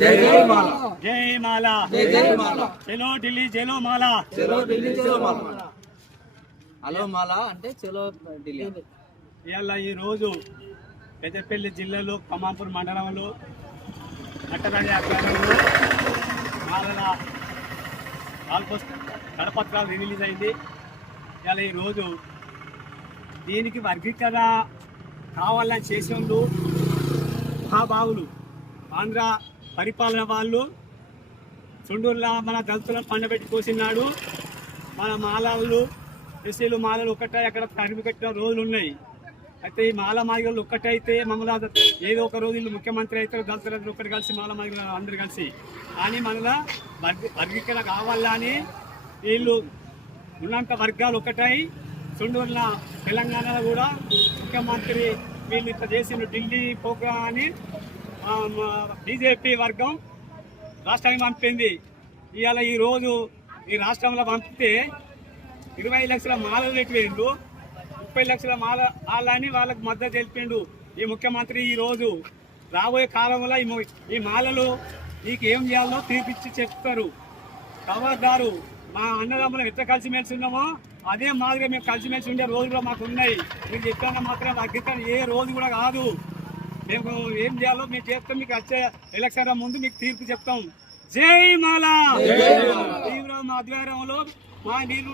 జై జై మాల, జై మాల, జై జై మాల, చలో ఢిల్లీ చలో మాల, చలో ఢిల్లీ చలో మాల. హలో మాల అంటే చలో ఢిల్లీ. ఇవాళ ఈరోజు పెద్దపల్లి జిల్లాలో కమాంపూర్ మండలంలో నట్టరాజ ఆధ్వర్యంలో మాలల ఆల్మోస్ట్ కడపత్రాలు రిలీజ్ అయింది. ఇవాళ ఈరోజు దీనికి వర్గీకరణ కావాలని చేసేవాళ్ళు మహాబావులు ఆంధ్ర పరిపాలన వాళ్ళు చుండూరులో మన దళితులను పండబెట్టి కోసినాడు. మన మాలలు ఎస్సీలు మాలలు ఒక్కటే అక్కడ తరిమి కట్టిన రోజులు ఉన్నాయి. అయితే ఈ మాల మాదిగలు ఒక్కటైతే మమ్మల్ని ఏదో ఒక రోజు వీళ్ళు ముఖ్యమంత్రి అవుతారు, దళితులందరూ ఒక్కటి కలిసి మాల మాదిగలు అందరు కలిసి. కానీ మనలో వర్గీకరణ కావాలని వీళ్ళు ఉన్నంత వర్గాలు ఒక్కటై చుండూరులో తెలంగాణలో కూడా ముఖ్యమంత్రి వీళ్ళు ఇట్లా చేసిన ఢిల్లీ ప్రోగ్రాం అని బీజేపీ వర్గం రాష్ట్రానికి పంపింది. ఇవాళ ఈరోజు ఈ రాష్ట్రంలో పంపితే 20 లక్షల మాలలు పెట్టిండు, 30 లక్షల మాల వాళ్ళని వాళ్ళకు మద్దతు తెలిపిండు ఈ ముఖ్యమంత్రి. ఈరోజు రాబోయే కాలంలో ఈ మాలలు నీకు ఏం చేయాలో తీర్పిచ్చి చెప్తారు. ఖబర్దారు, మా అన్నదమ్ములు ఎట్లా కలిసిమెలిసి ఉన్నామో అదే మాదిరిగా మేము కలిసిమెలిసి ఉండే రోజులు మాకు ఉన్నాయి. మీరు చెప్పిన మాత్రం వర్గీకరణ ఏ రోజు కూడా కాదు. మేము ఏం చేయాలో మేము చెప్తాం, మీకు వచ్చే ఎలక్షన్ ముందు మీకు తీర్పు చెప్తాం. జై మాల, తీవ్ర ఆధ్వర్యంలో మా నీళ్ళు